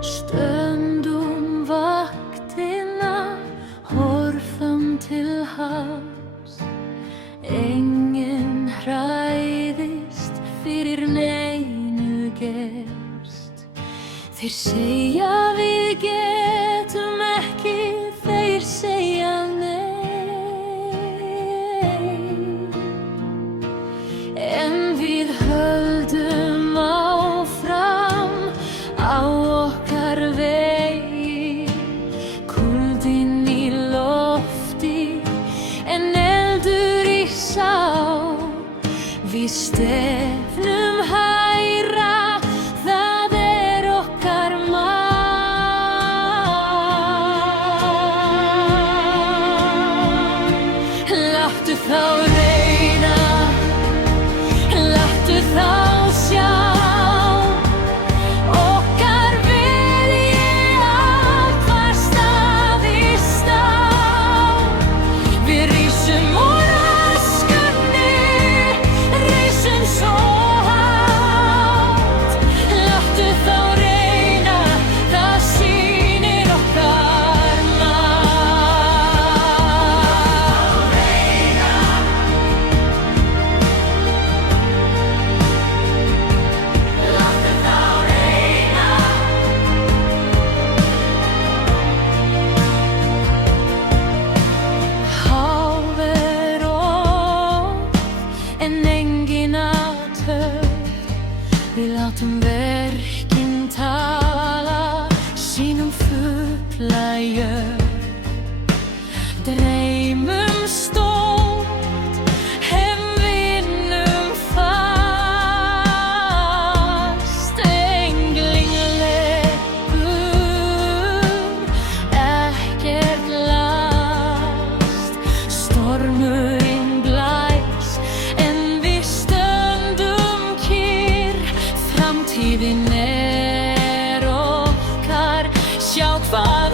Stöndum vaktina, horfum til hafs. Enginn hræðist fyrir neinu gerst. Þeir segja við getum ekki, þeir segja nei. En við höldum áfram á okkar vegi. Kuldinn í lofti en eldur í sál. Við stefnum hærra, það okkar Láttu þá reyna, láttu þá sjá. Okkar vilji allar staðist á. Við rísum úr öskunni, rísum svo hátt. Láttu þá reyna, það sýnir okkar Við látum verkin tala, sýnum fulla jörð. Dreymum stórt, vinnum fast. Engling leggur, ekkert last. Stormurinn blæs, en við stöndum kyrr. Framtíðin okkar, sjá hvað